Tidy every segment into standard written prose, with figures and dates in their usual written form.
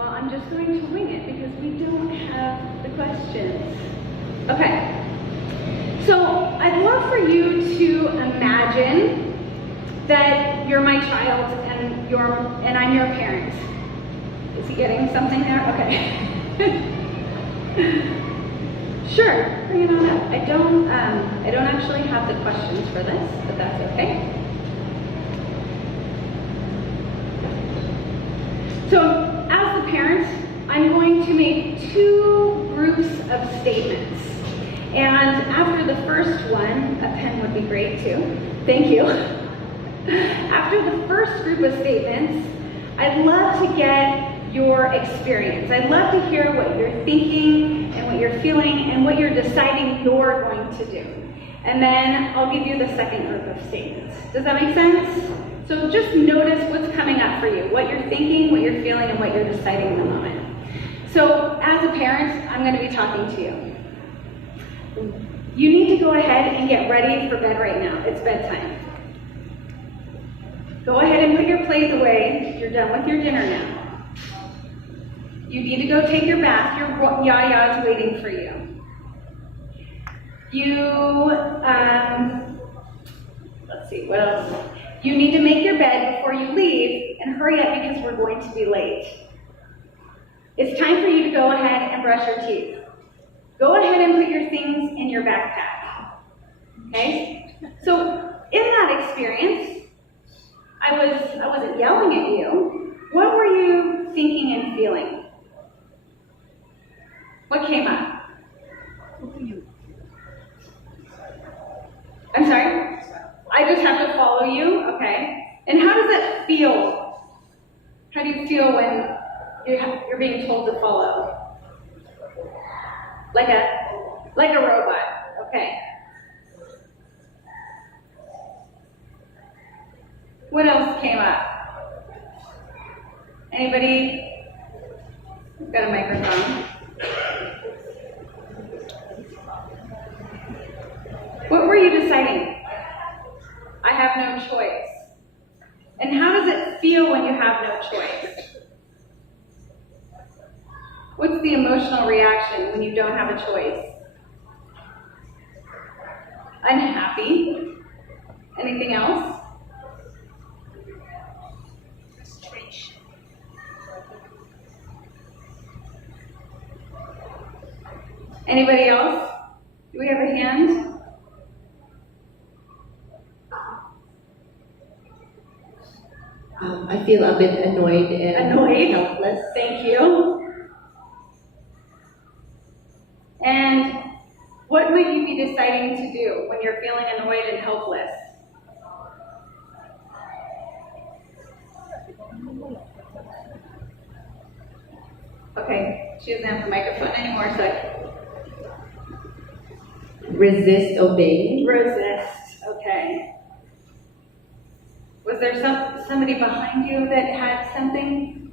Well, I'm just going to wing it because we don't have the questions. Okay. So I'd love for you to imagine that you're my child and I'm your parent. Is he getting something there? Okay. Sure, bring it on up. I don't actually have the questions for this, but that's okay. So, as the parent, I'm going to make two groups of statements. And after the first one, a pen would be great too. Thank you. After the first group of statements, I'd love to get your experience. I'd love to hear what you're thinking and what you're feeling and what you're deciding you're going to do. And then I'll give you the second group of statements. Does that make sense? So just notice what's coming up for you, what you're thinking, what you're feeling, and what you're deciding in the moment. So as a parent, I'm going to be talking to you. You need to go ahead and get ready for bed right now. It's bedtime. Go ahead and put your plates away. You're done with your dinner now. You need to go take your bath. Your Yaya's waiting for you. Let's see, what else? You need to make your bed before you leave, and hurry up because we're going to be late. It's time for you to go ahead and brush your teeth. Go ahead and put your things in your backpack. Okay? So in that experience, I wasn't yelling at you. What were you thinking and feeling? What came up? I'm sorry? I just have to follow you? Okay. And how does that feel? How do you feel when you're being told to follow? Like a robot. Okay. What else came up? Anybody? We've got a microphone. What were you deciding? I have no choice. And how does it feel when you have no choice? What's the emotional reaction when you don't have a choice? Unhappy. Anything else? Frustration. Anybody else? Do we have a hand? I feel a bit annoyed and helpless. Thank you. And what might you be deciding to do when you're feeling annoyed and helpless? Okay, she doesn't have the microphone anymore, so Resist obeying. resist. Okay. Was there somebody behind you that had something?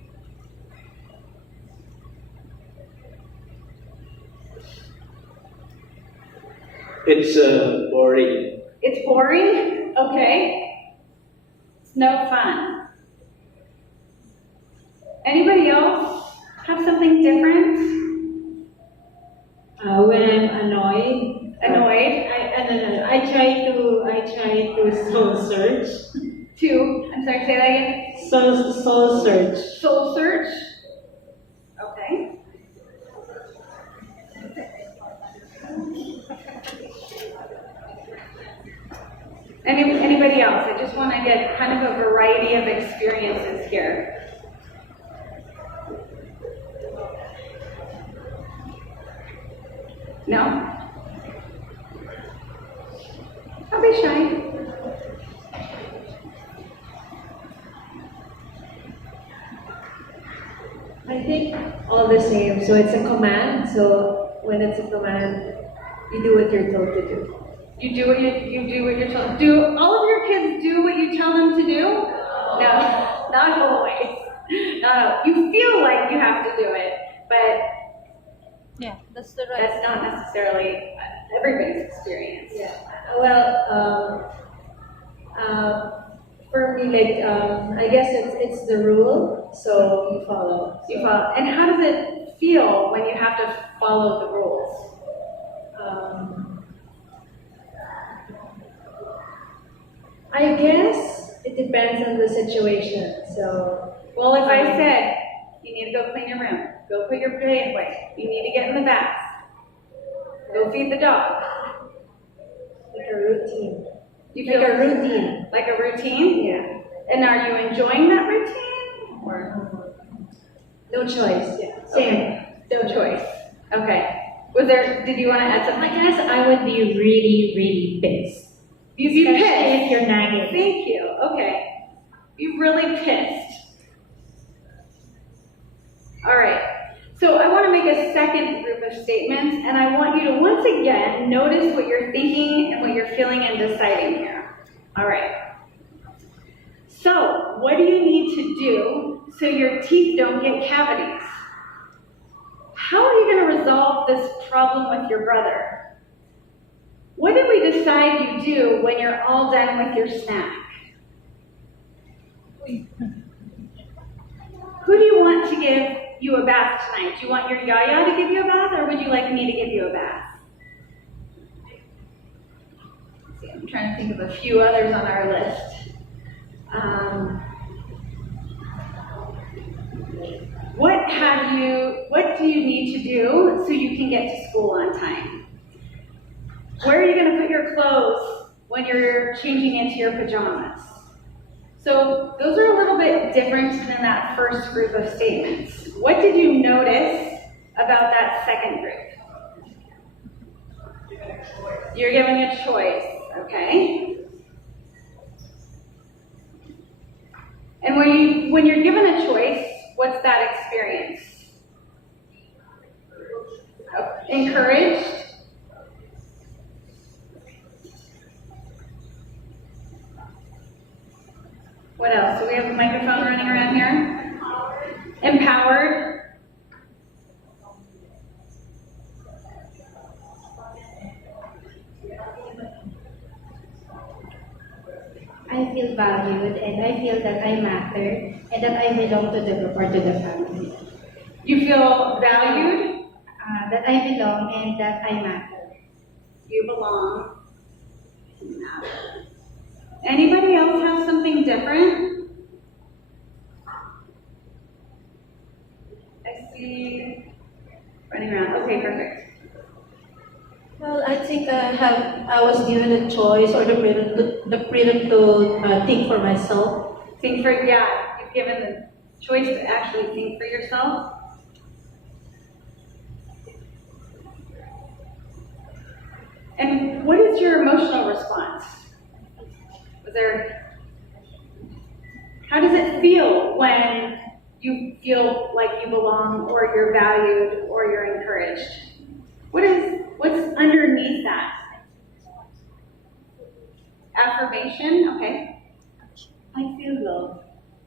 It's boring. It's boring? Okay. It's no fun. Anybody else have something different? When I'm annoyed, Annoyed? I try to soul search. I'm sorry, say that again. Soul search. Soul search? Okay. Anybody else? I just want to get kind of a variety of experiences here. No? Don't be shy. I think all the same. So it's a command. So when it's a command, you do what you're told to do. You do what you're told. Do all of your kids do what you tell them to do? No, not always. No. You feel like you have to do it, but Yeah, that's the right. that's not necessarily everybody's experience. Yeah. Well, for me, like I guess it's the rule. So you follow. You follow. And how does it feel when you have to follow the rules? I guess it depends on the situation. So Well, if I said, you need to go clean your room, go put your plate away, you need to get in the bath, go feed the dog. like a routine. You Like feel a routine. like a routine? Yeah. And are you enjoying that routine? Or No choice. Yeah. Same. okay, no choice. Okay. Did you want to add I something? guess I would be really, really pissed. You'd be Especially pissed. if you're nagging. Thank you. Okay. You really pissed. All right. So I want to make a second group of statements, and I want you to once again notice what you're thinking and what you're feeling and deciding here. All right. So, what do you need to do so your teeth don't get cavities? How are you going to resolve this problem with your brother? What did we decide you do when you're all done with your snack? Who do you want to give you a bath tonight? Do you want your yaya to give you a bath, or would you like me to give you a bath? Let's see, I'm trying to think of a few others on our list. What do you need to do so you can get to school on time? Where are you going to put your clothes when you're changing into your pajamas? So those are a little bit different than that first group of statements. What did you notice about that second group? You're given a choice, okay? And when you're given a choice, what's that experience? Encouraged? What else? Do we have a microphone running around here? Empowered. I feel valued and I feel that I matter and that I belong to the group or to the family. You feel valued. That I belong and that I matter. You belong. You matter. Anybody else have something different? I see running around. Okay, perfect. Well, I think I was given a choice or the freedom to think for myself. You've given the choice to actually think for yourself. And what is your emotional response? How does it feel when you feel like you belong or you're valued or you're encouraged? What's underneath that? Affirmation, okay. I feel loved.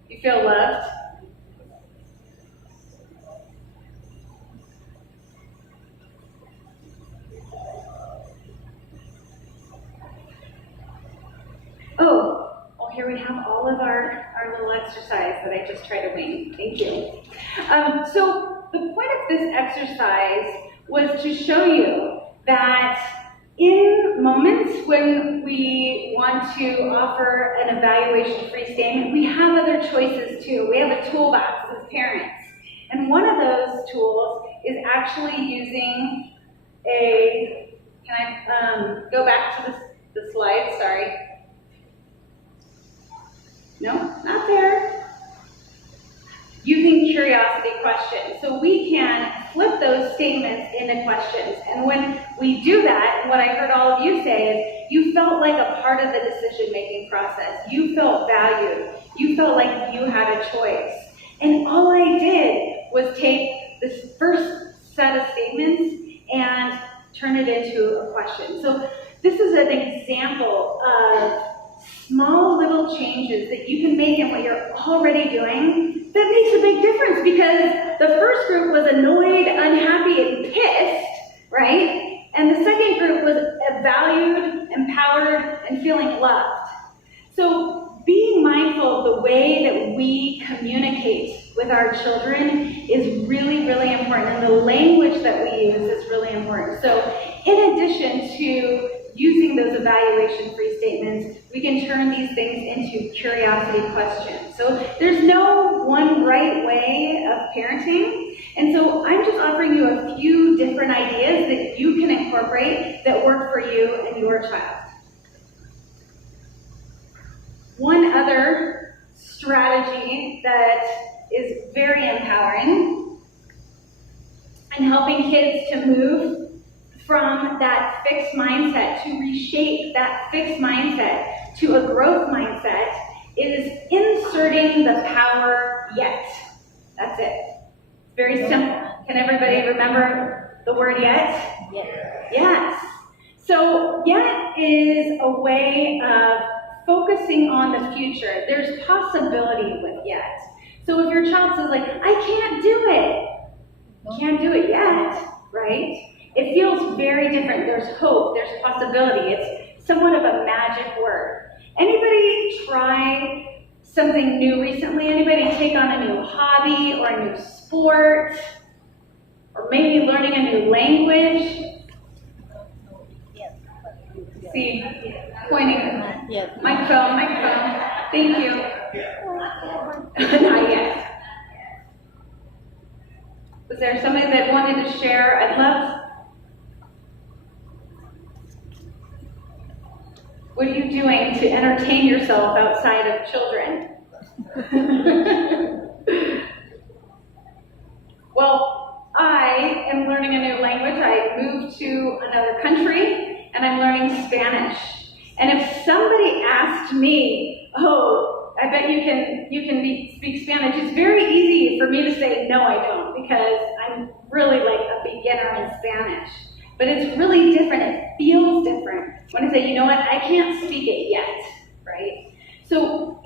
You feel loved? Well, here we have all of our little exercise that I just tried to wing. Thank you. So the point of this exercise was to show you that in moments when we want to offer an evaluation-free statement, we have other choices too. We have a toolbox as parents. And one of those tools is actually using can I go back to the slide? Sorry. No, not there. Using curiosity questions. So we can flip those statements into questions. And when we do that, what I heard all of you say is you felt like a part of the decision-making process. You felt valued. You felt like you had a choice. And all I did was take this first set of statements and turn it into a question. So this is an example of small little changes that you can make in what you're already doing that makes a big difference, because the first group was annoyed, unhappy, and pissed, right? And the second group was valued, empowered, and feeling loved. So being mindful of the way that we communicate with our children is really, really important, and the language that we use is really important. So in addition to using those evaluation-free statements, we can turn these things into curiosity questions. So there's no one right way of parenting, and so I'm just offering you a few different ideas that you can incorporate that work for you and your child. One other strategy that is very empowering and helping kids to move from that fixed mindset, to reshape that fixed mindset to a growth mindset, is inserting the power yet. That's it. Very simple. Can everybody remember the word yet? Yes. Yes. So yet is a way of focusing on the future. There's possibility with yet. So if your child says like, I can't do it, you can't do it yet, right? It feels very different. There's hope, there's possibility. It's somewhat of a magic word. Anybody try something new recently? Anybody take on a new hobby or a new sport? Or maybe learning a new language? See, pointing. Yes. Microphone. Thank you. Not yet. Was there somebody that wanted to share? I'd love. What are you doing to entertain yourself outside of children? Well, I am learning a new language. I moved to another country and I'm learning Spanish. And if somebody asked me, oh, I bet you can speak Spanish, it's very easy for me to say, no, I don't, because I'm really like a beginner in Spanish. But it's really different, it feels different when I say, you know what, I can't speak it yet, right? So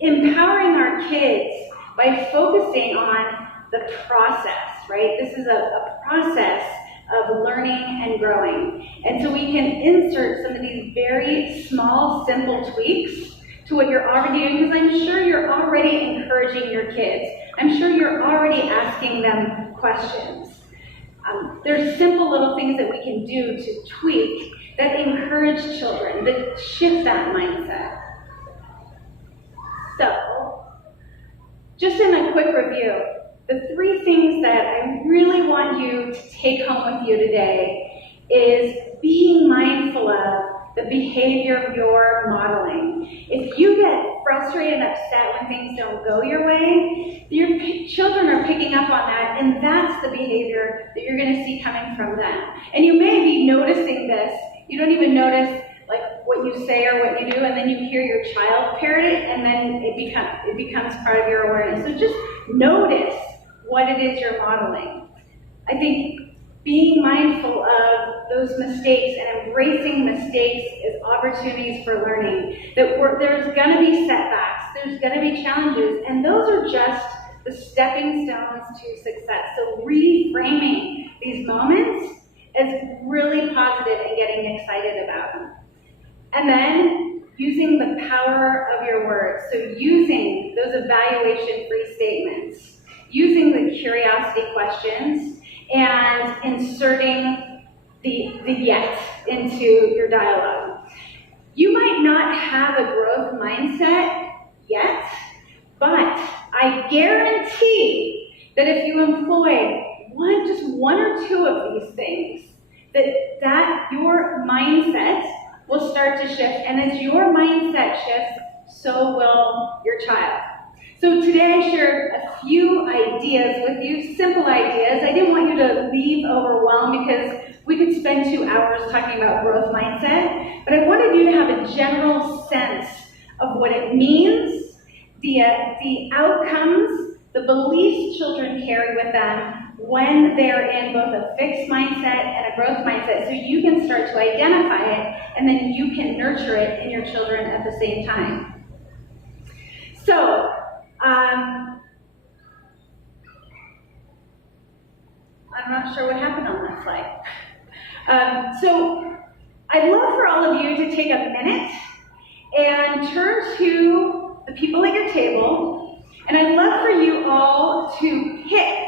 empowering our kids by focusing on the process, right? This is a process of learning and growing. And so we can insert some of these very small, simple tweaks to what you're already doing, because I'm sure you're already encouraging your kids. I'm sure you're already asking them questions. There's simple little things that we can do to tweak that encourage children, that shift that mindset. So, just in a quick review, the three things that I really want you to take home with you today is being mindful of the behavior you're modeling. If you get frustrated and upset when things don't go your way, your children are picking up on that, and that's the behavior that you're going to see coming from them. And you may be noticing this. You don't even notice like what you say or what you do, and then you hear your child parrot it, and then it becomes part of your awareness. So just notice what it is you're modeling. I think being mindful of those mistakes and embracing mistakes as opportunities for learning. That there's going to be setbacks, there's going to be challenges, and those are just the stepping stones to success. So reframing these moments as really positive and getting excited about them. And then using the power of your words. So using those evaluation-free statements, using the curiosity questions, and inserting the yet into your dialogue. You might not have a growth mindset yet, but I guarantee that if you employ just one or two of these things, that your mindset will start to shift. And as your mindset shifts, so will your child. So today I shared a few ideas with you, simple ideas. I didn't want you to leave overwhelmed because we could spend 2 hours talking about growth mindset, but I wanted you to have a general sense of what it means, the outcomes, the beliefs children carry with them when they're in both a fixed mindset and a growth mindset, so you can start to identify it, and then you can nurture it in your children at the same time. So, I'm not sure what happened on that slide. So I'd love for all of you to take a minute and turn to the people at your table And I'd love for you all to pick